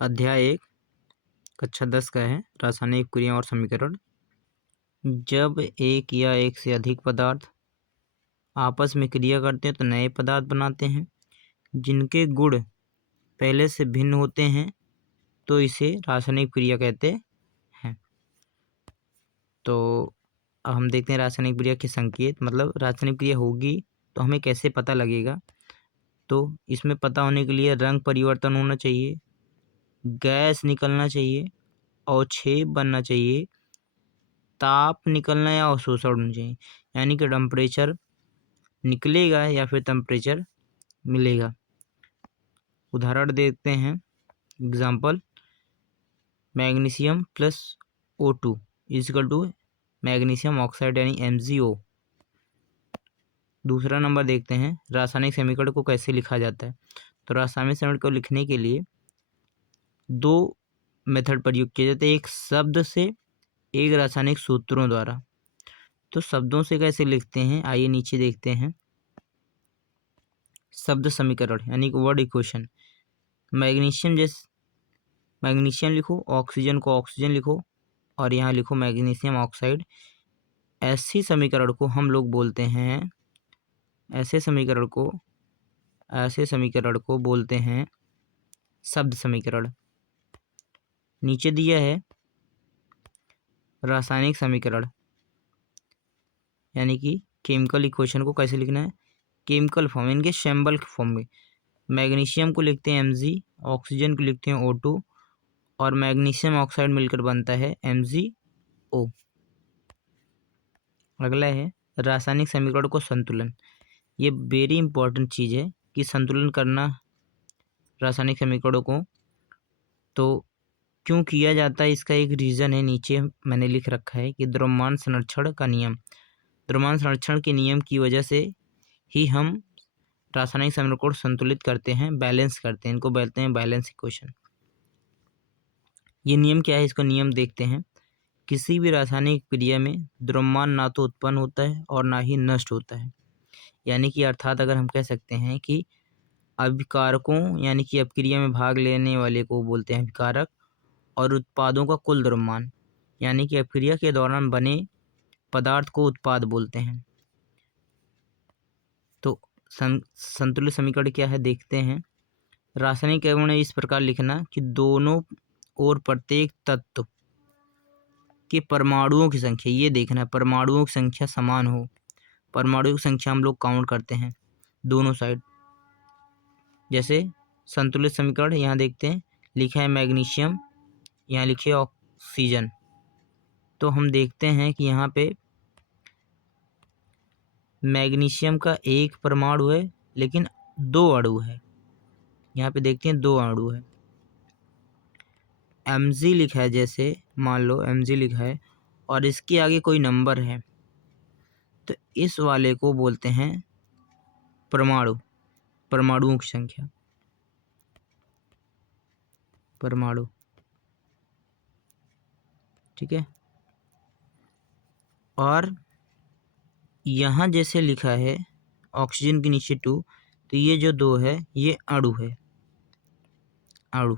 अध्याय 1 कक्षा 10 का है रासायनिक क्रिया और समीकरण। जब एक या एक से अधिक पदार्थ आपस में क्रिया करते हैं तो नए पदार्थ बनाते हैं जिनके गुण पहले से भिन्न होते हैं, तो इसे रासायनिक क्रिया कहते हैं। तो अब हम देखते हैं रासायनिक क्रिया के संकेत, मतलब रासायनिक क्रिया होगी तो हमें कैसे पता लगेगा। तो इसमें पता होने के लिए रंग परिवर्तन होना चाहिए, गैस निकलना चाहिए, अवक्षेप बनना चाहिए, ताप निकलना या अवशोषण होना चाहिए, यानी कि टेम्परेचर निकलेगा या फिर टेम्परेचर मिलेगा। उदाहरण देखते हैं। Example, magnesium plus O2 is equal to magnesium oxide यानी MgO। दूसरा नंबर देखते हैं, रासायनिक समीकरण को कैसे लिखा जाता है। तो रासायनिक समीकरण को लिखने के लिए दो मेथड प्रयोग किए जाते हैं, एक शब्द से, एक रासायनिक सूत्रों द्वारा। तो शब्दों से कैसे लिखते हैं, आइए नीचे देखते हैं। शब्द समीकरण यानी कि वर्ड इक्वेशन। मैग्नीशियम मैग्नीशियम लिखो, ऑक्सीजन को ऑक्सीजन लिखो और यहाँ लिखो मैग्नीशियम ऑक्साइड। ऐसे समीकरण को हम लोग बोलते हैं, ऐसे समीकरण को बोलते हैं शब्द समीकरण। नीचे दिया है रासायनिक समीकरण, यानी कि केमिकल इक्वेशन को कैसे लिखना है, केमिकल फॉर्म, इनके सिंबल फॉर्म में। मैग्नीशियम को लिखते हैं Mg, ऑक्सीजन को लिखते हैं O2 और मैग्नीशियम ऑक्साइड मिलकर बनता है MgO। अगला है रासायनिक समीकरण को संतुलन। ये वेरी इंपॉर्टेंट चीज़ है कि संतुलन करना रासायनिक समीकरणों को। तो क्यों किया जाता है, इसका एक रीज़न है, नीचे मैंने लिख रखा है कि द्रव्यमान संरक्षण का नियम। द्रव्यमान संरक्षण के नियम की वजह से ही हम रासायनिक समीकरण को संतुलित करते हैं, बैलेंस करते हैं। इनको बोलते हैं बैलेंस इक्वेशन। ये नियम क्या है, इसको नियम देखते हैं। किसी भी रासायनिक क्रिया में द्रव्यमान ना तो उत्पन्न होता है और ना ही नष्ट होता है। यानी कि अर्थात अगर हम कह सकते हैं कि अभिकारकों यानी कि अपक्रिया में भाग लेने वाले को बोलते हैं अभिकारक, और उत्पादों का कुल द्रव्यमान यानी कि अपक्रिया के दौरान बने पदार्थ को उत्पाद बोलते हैं। तो संतुलित समीकरण क्या है देखते हैं। रासायनिक गुण इस प्रकार लिखना कि दोनों और प्रत्येक तत्व के परमाणुओं की संख्या, ये देखना परमाणुओं की संख्या समान हो। परमाणुओं की संख्या हम लोग काउंट करते हैं दोनों साइड। जैसे संतुलित समीकरण यहाँ देखते हैं, लिखा है मैग्नीशियम, यहाँ लिखे ऑक्सीजन। तो हम देखते हैं कि यहाँ पे मैग्नीशियम का एक परमाणु है लेकिन दो अणु है। यहाँ पे देखते हैं दो अणु है। Mg लिखा है, जैसे मान लो Mg लिखा है और इसके आगे कोई नंबर है, तो इस वाले को बोलते हैं परमाणु, परमाणुओं की संख्या, परमाणु। ठीक है। और यहाँ जैसे लिखा है ऑक्सीजन के नीचे 2, तो ये जो 2 है ये अणु है, अणु,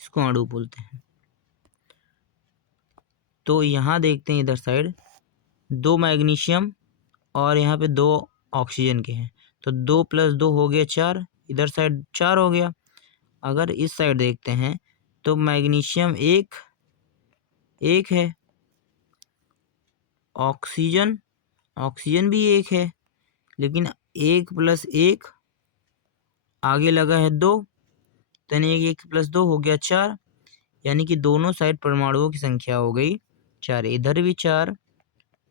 इसको अणु बोलते हैं। तो यहाँ देखते हैं इधर साइड 2 मैग्नीशियम और यहाँ पे 2 ऑक्सीजन के हैं, तो 2 + 2 हो गया 4, इधर साइड 4 हो गया। अगर इस साइड देखते हैं तो मैग्नीशियम एक है, ऑक्सीजन भी एक है, लेकिन 1 + 1 आगे लगा है 2, तो 1 + 2 हो गया 4, यानी कि दोनों साइड परमाणुओं की संख्या हो गई 4। इधर भी 4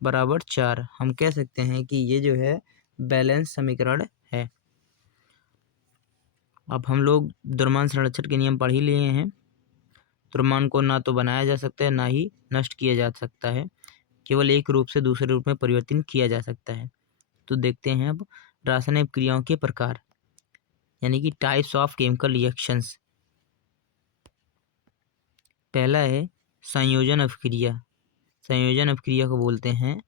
बराबर 4। हम कह सकते हैं कि ये जो है बैलेंस समीकरण है। अब हम लोग द्रव्यमान संरक्षण के नियम पढ़ ही लिए हैं। द्रव्यमान को ना तो बनाया जा सकता है ना ही नष्ट किया जा सकता है, केवल एक रूप से दूसरे रूप में परिवर्तन किया जा सकता है। तो देखते हैं अब रासायनिक क्रियाओं के प्रकार, यानी कि टाइप्स ऑफ केमिकल रिएक्शंस। पहला है संयोजन अभिक्रिया। संयोजन अभिक्रिया को बोलते हैं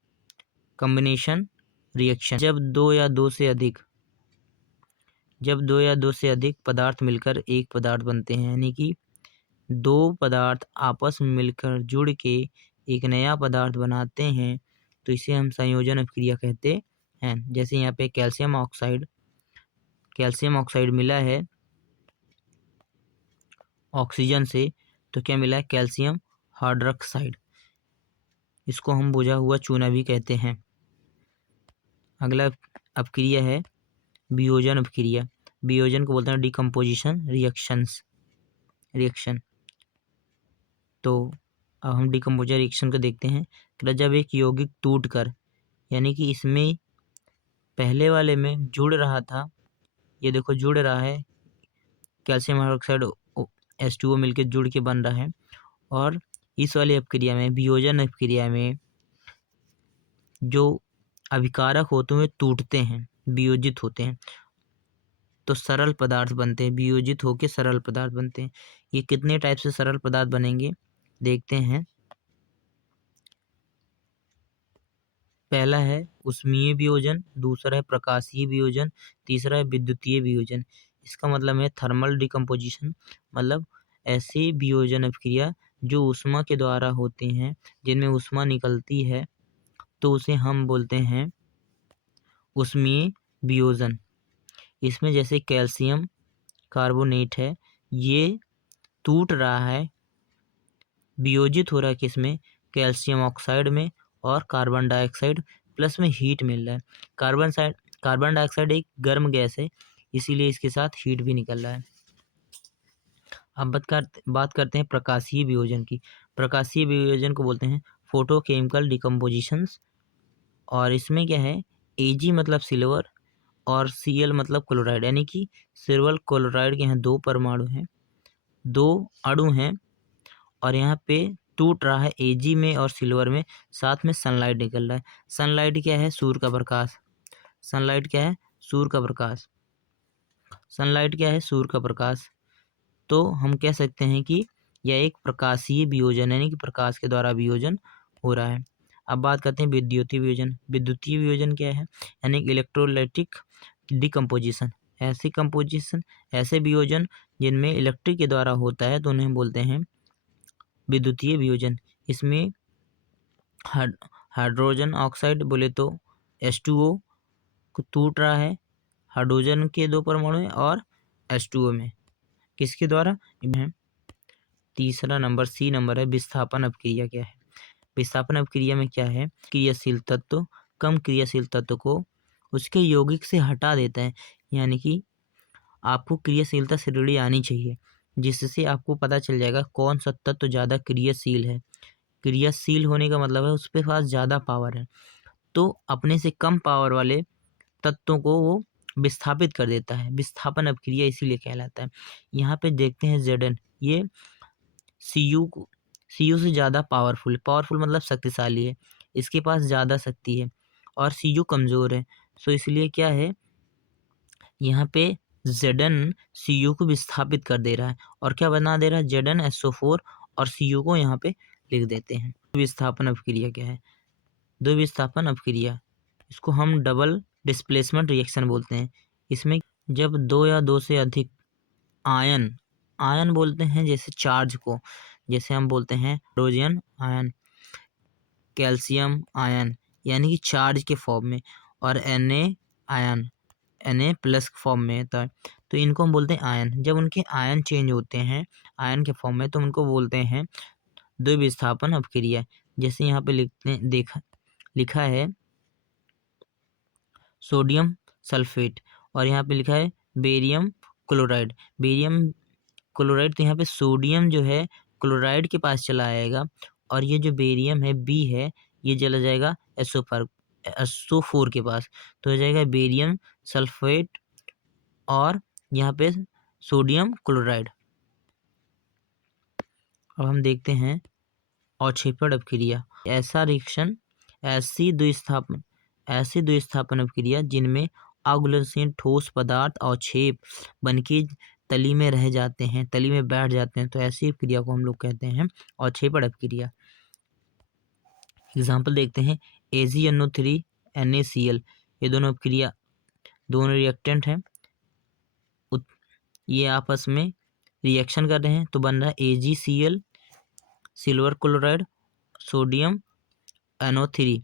कॉम्बिनेशन रिएक्शन। जब 2 या 2 से अधिक जब दो या दो से अधिक पदार्थ मिलकर एक पदार्थ बनते हैं, यानी कि दो पदार्थ आपस में मिलकर जुड़ के एक नया पदार्थ बनाते हैं, तो इसे हम संयोजन अभिक्रिया कहते हैं। जैसे यहाँ पे कैल्शियम ऑक्साइड मिला है ऑक्सीजन से, तो क्या मिला है? Calcium hydroxide. इसको हम बुझा हुआ चूना भी कहते हैं। अगला अपक्रिया है वियोजन अपक्रिया। वियोजन को बोलते हैं डिकम्पोजिशन रिएक्शन। तो अब हम डिकम्पोजर रिएक्शन को देखते हैं कि जब एक यौगिक टूट कर, यानी कि इसमें पहले वाले में जुड़ रहा था, ये देखो जुड़ रहा है, कैल्शियम हाइड्रोक्साइड H2O मिलकर जुड़ के बन रहा है, और इस वाली अपक्रिया में, वियोजन अपक्रिया में, जो अभिकारक होते हुए टूटते हैं, वियोजित होते हैं, तो सरल पदार्थ बनते हैं, वियोजित होकर सरल पदार्थ बनते हैं। ये कितने टाइप से सरल पदार्थ बनेंगे देखते हैं। पहला है उष्मीय वियोजन, दूसरा है प्रकाशीय वियोजन, तीसरा है विद्युतीय वियोजन। इसका मतलब है थर्मल डिकम्पोजिशन, मतलब ऐसी वियोजन अभिक्रिया जो ऊष्मा के द्वारा होती हैं, जिनमें ऊष्मा निकलती है, तो उसे हम बोलते हैं उष्मीय वियोजन। इसमें जैसे कैल्शियम कार्बोनेट है, ये टूट रहा है, वियोजित हो रहा है किसमें? कैल्शियम ऑक्साइड में, और कार्बन डाइऑक्साइड प्लस में हीट मिल रहा है। कार्बन डाइऑक्साइड एक गर्म गैस है, इसीलिए इसके साथ हीट भी निकल रहा है। अब बात करते हैं प्रकाशीय वियोजन की। प्रकाशीय वियोजन को बोलते हैं फोटोकेमिकल डिकम्पोजिशंस, और इसमें क्या है? Ag मतलब सिल्वर और Cl मतलब क्लोराइड, यानी कि सिल्वर क्लोराइड के यहाँ दो परमाणु हैं, दो अणु हैं, और यहाँ पे टूट रहा है Ag में और सिल्वर में, साथ में सनलाइट निकल रहा है। सनलाइट क्या है? सूर्य का प्रकाश। सनलाइट क्या है? सूर्य का प्रकाश। सनलाइट क्या है? सूर्य का प्रकाश। तो हम कह सकते हैं कि यह एक प्रकाशीय वियोजन है, यानी कि प्रकाश के द्वारा वियोजन हो रहा है। अब बात करते हैं विद्युतीय वियोजन। विद्युतीय वियोजन क्या है? यानी कि इलेक्ट्रोलाइटिक डिकम्पोजिशन। ऐसे वियोजन जिनमें इलेक्ट्रिक के द्वारा होता है, तो उन्हें बोलते हैं विद्युतीय वियोजन। इसमें हाइड्रोजन ऑक्साइड बोले तो H2O को टूट रहा है, हाइड्रोजन के दो परमाणु हैं और H2O में, किसके द्वारा? तीसरा नंबर C नंबर है विस्थापन अपक्रिया। क्या है विस्थापन अपक्रिया में? क्या है? क्रियाशील तत्व कम क्रियाशील तत्व को उसके यौगिक से हटा देता है, यानी कि आपको क्रियाशीलता श्रेणी आनी चाहिए, जिससे आपको पता चल जाएगा कौन सा तत्व ज़्यादा क्रियाशील है। क्रियाशील होने का मतलब है उस पे पास ज़्यादा पावर है, तो अपने से कम पावर वाले तत्वों को वो विस्थापित कर देता है। विस्थापन अपक्रिया इसीलिए कहलाता है। यहाँ पे देखते हैं Zn, ये Cu से ज़्यादा पावरफुल मतलब शक्तिशाली है, इसके पास ज़्यादा शक्ति है, और Cu कमज़ोर है। सो इसलिए क्या है, यहाँ पे Zn Cu को विस्थापित कर दे रहा है, और क्या बना दे रहा है? ZnSO4 और Cu को यहाँ पे लिख देते हैं। विस्थापन अपक्रिया क्या है? द्विविस्थापन अपक्रिया, इसको हम डबल डिस्प्लेसमेंट रिएक्शन बोलते हैं। इसमें जब दो या दो से अधिक आयन बोलते हैं, जैसे चार्ज को, जैसे हम बोलते हैं हाइड्रोजन आयन, कैल्शियम आयन, यानी कि चार्ज के फॉर्म में, और आयन Na प्लस फॉर्म में होता है, तो इनको हम बोलते हैं आयन। जब उनके आयन चेंज होते हैं आयन के फॉर्म में, तो उनको बोलते हैं द्विविस्थापन अपक्रिया। जैसे यहाँ पे लिखा है सोडियम सल्फेट, और यहाँ पे लिखा है बेरियम क्लोराइड। तो यहाँ पे सोडियम जो है क्लोराइड के पास चला आएगा, और ये जो बेरियम है बी है, ये चला जाएगा SO4 के पास, तो हो जाएगा बेरियम सल्फेट और यहाँ पे सोडियम क्लोराइड। अब हम देखते हैं अवक्षेपण अपक्रिया। ऐसी द्विस्थापन अपक्रिया जिनमें अघुलनशील ठोस पदार्थ अवक्षेप बनके तली में रह जाते हैं, तली में बैठ जाते हैं, तो ऐसी अपक्रिया को हम लोग कहते हैं अवक्षेपण अपक्रिया। एग्जाम्पल देखते हैं AgNO3 NaCl, ये दोनों अपक्रिया, दोनों रिएक्टेंट हैं, ये आपस में रिएक्शन कर रहे हैं तो बन रहा है AgCl, silver chloride, sodium NO3।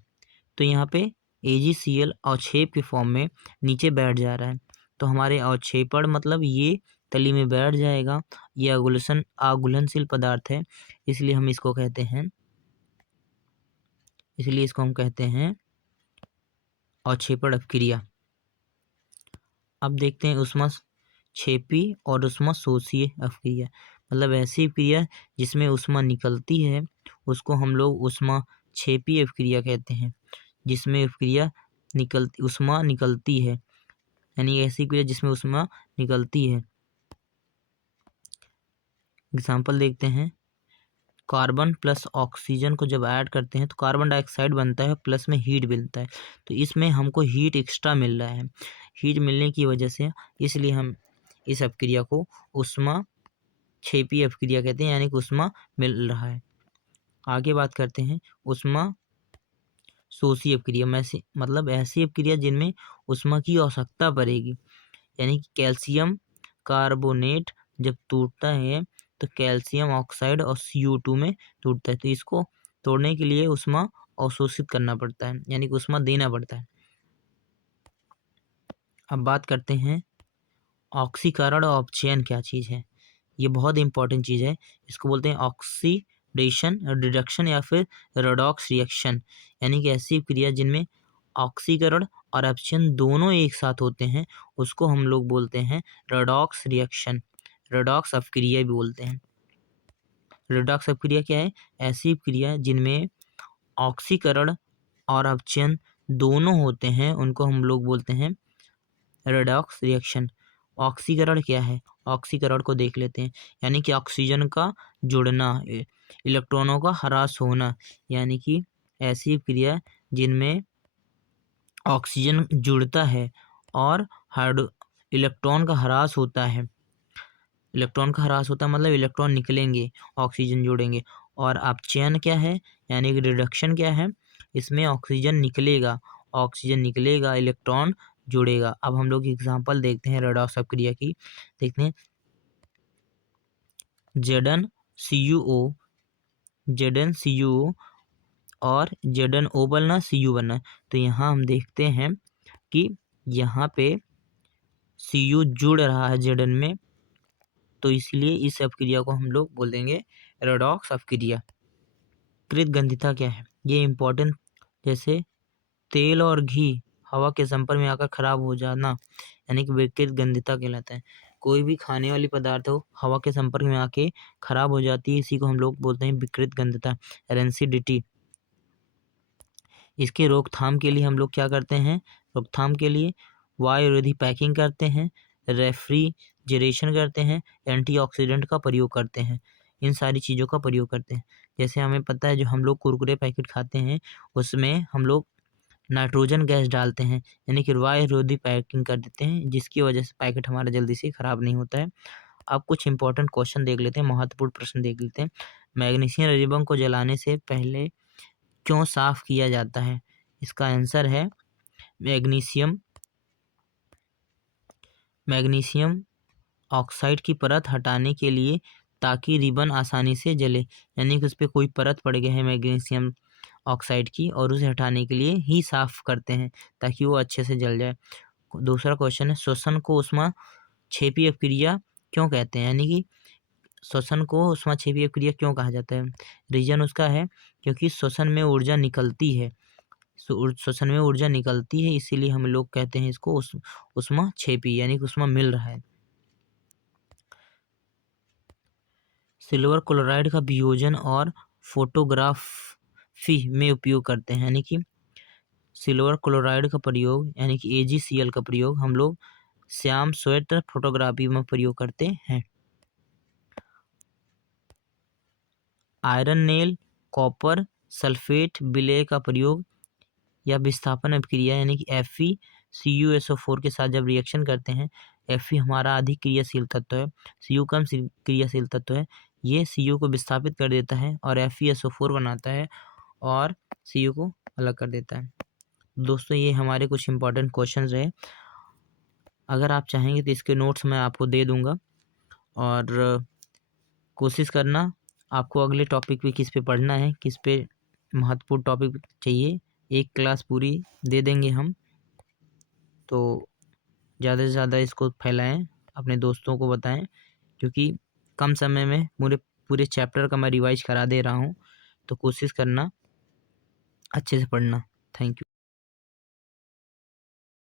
तो यहाँ पे AgCl अवक्षेप के फॉर्म में नीचे बैठ जा रहा है, तो हमारे अवक्षेपण मतलब ये तली में बैठ जाएगा। ये आघुलनशील पदार्थ है, इसलिए इसको हम कहते हैं अवक्षेपण अपक्रिया। अब देखते हैं ऊष्माक्षेपी और ऊष्माशोषीय अपक्रिया। मतलब ऐसी क्रिया जिसमें ऊष्मा निकलती है उसको हम लोग ऊष्माक्षेपी अपक्रिया कहते हैं। जिसमें ऊष्मा निकलती है, यानी ऐसी क्रिया जिसमें ऊष्मा निकलती है। एग्जाम्पल देखते हैं। कार्बन प्लस ऑक्सीजन को जब ऐड करते हैं तो कार्बन डाइऑक्साइड बनता है, प्लस में हीट मिलता है। तो इसमें हमको हीट एक्स्ट्रा मिल रहा है। हीट मिलने की वजह से इसलिए हम इस अपक्रिया को ऊष्माक्षेपी अपक्रिया कहते हैं, यानी कि ऊष्मा मिल रहा है। आगे बात करते हैं ऊष्माशोषी अपक्रिया में से, मतलब ऐसी अपक्रिया जिनमें ऊष्मा की आवश्यकता पड़ेगी। यानी कि कैल्शियम कार्बोनेट जब टूटता है तो कैल्शियम ऑक्साइड और CO2 में टूटता है, तो इसको तोड़ने के लिए ऊष्मा अवशोषित करना पड़ता है, यानी कि ऊष्मा देना पड़ता है। अब बात करते हैं ऑक्सीकरण और अपचयन क्या चीज़ है। ये बहुत इंपॉर्टेंट चीज़ है। इसको बोलते हैं ऑक्सीडेशन रिडक्शन या फिर रेडॉक्स रिएक्शन। यानी कि ऐसी क्रिया जिनमें ऑक्सीकरण और अपचयन दोनों एक साथ होते हैं उसको हम लोग बोलते हैं रेडॉक्स रिएक्शन, रेडॉक्स अपक्रिया भी बोलते हैं। रेडॉक्स अपक्रिया क्या है? ऐसी क्रिया जिनमें ऑक्सीकरण और अपचयन दोनों होते हैं उनको हम लोग बोलते हैं रेडॉक्स रिएक्शन। ऑक्सीकरण क्या है? ऑक्सीकरण को देख लेते हैं। यानी कि ऑक्सीजन का जुड़ना, इलेक्ट्रॉनों का ह्रास होना, यानी कि ऐसी क्रिया जिनमें ऑक्सीजन जुड़ता है और इलेक्ट्रॉन का ह्रास होता है। इलेक्ट्रॉन का ह्रास होता है मतलब इलेक्ट्रॉन निकलेंगे, ऑक्सीजन जोड़ेंगे। और अपचयन क्या है? यानी कि रिडक्शन क्या है? इसमें ऑक्सीजन निकलेगा, इलेक्ट्रॉन जुड़ेगा। अब हम लोग एग्जांपल देखते हैं रेडॉक्स अपक्रिया की। देखते हैं ZnCuO और ZnO बनना, Cu बनना। तो यहाँ हम देखते हैं कि यहाँ पे Cu जुड़ रहा है Zn में, तो इसलिए इस अपक्रिया को हम लोग बोलेंगे रेडॉक्स अपक्रिया। कृत गंधिता क्या है? ये इम्पोर्टेंट, जैसे तेल और घी हवा के संपर्क में आकर खराब हो जाना, यानी कि विकृत गंधिता कहलाता है। कोई भी खाने वाली पदार्थ हो हवा के संपर्क में आके खराब हो जाती है, इसी को हम लोग बोलते हैं विकृत गंधिता, रेंसिडिटी। इसके रोकथाम के लिए हम लोग क्या करते हैं? रोकथाम के लिए वायुरोधी पैकिंग करते हैं, रेफ्रिजरेशन करते हैं, एंटीऑक्सीडेंट का प्रयोग करते हैं। इन सारी चीज़ों का प्रयोग करते हैं। जैसे हमें पता है जो हम लोग कुरकुरे पैकेट खाते हैं उसमें हम लोग नाइट्रोजन गैस डालते हैं, यानी कि वायुरोधी पैकिंग कर देते हैं, जिसकी वजह से पैकेट हमारा जल्दी से ख़राब नहीं होता है। अब कुछ इंपॉर्टेंट क्वेश्चन देख लेते हैं, महत्वपूर्ण प्रश्न देख लेते हैं। मैग्नीशियम रिबन को जलाने से पहले क्यों साफ किया जाता है? इसका आंसर है मैग्नीशियम ऑक्साइड की परत हटाने के लिए, ताकि रिबन आसानी से जले। यानी कि उस पर कोई परत पड़ गई है मैग्नीशियम ऑक्साइड की और उसे हटाने के लिए ही साफ करते हैं, ताकि वो अच्छे से जल जाए। दूसरा क्वेश्चन है श्वसन को ऊष्माक्षेपी अपक्रिया क्यों कहते हैं? यानी कि श्वसन को ऊष्माक्षेपी अपक्रिया क्यों कहा जाता है? रीजन उसका है क्योंकि श्वसन में ऊर्जा निकलती है, श्वसन में ऊर्जा निकलती है, इसीलिए हम लोग कहते हैं इसको ऊष्माक्षेपी, यानी कि ऊष्मा मिल रहा है। सिल्वर क्लोराइड का वियोजन और फोटोग्राफी में उपयोग करते हैं, यानी कि सिल्वर क्लोराइड का प्रयोग यानी कि AgCl का प्रयोग हम लोग श्याम श्वेत फोटोग्राफी में प्रयोग करते हैं। आयरन नेल कॉपर सल्फेट विलय का प्रयोग या विस्थापन अपक्रिया, यानी कि FeCuSO4 के साथ जब रिएक्शन करते हैं, Fe हमारा अधिक क्रियाशील तत्व है, Cu कम क्रियाशील तत्व है। ये Cu को विस्थापित कर देता है और FeSO4 बनाता है और Cu को अलग कर देता है। दोस्तों ये हमारे कुछ इंपॉर्टेंट क्वेश्चंस रहे। अगर आप चाहेंगे तो इसके नोट्स मैं आपको दे दूंगा। और कोशिश करना आपको अगले टॉपिक पे किस पे पढ़ना है, किस पे महत्वपूर्ण टॉपिक चाहिए, एक क्लास पूरी दे देंगे हम। तो ज़्यादा से ज़्यादा इसको फैलाएं, अपने दोस्तों को बताएं, क्योंकि कम समय में पूरे पूरे चैप्टर का मैं रिवाइज करा दे रहा हूँ। तो कोशिश करना अच्छे से पढ़ना। Thank you.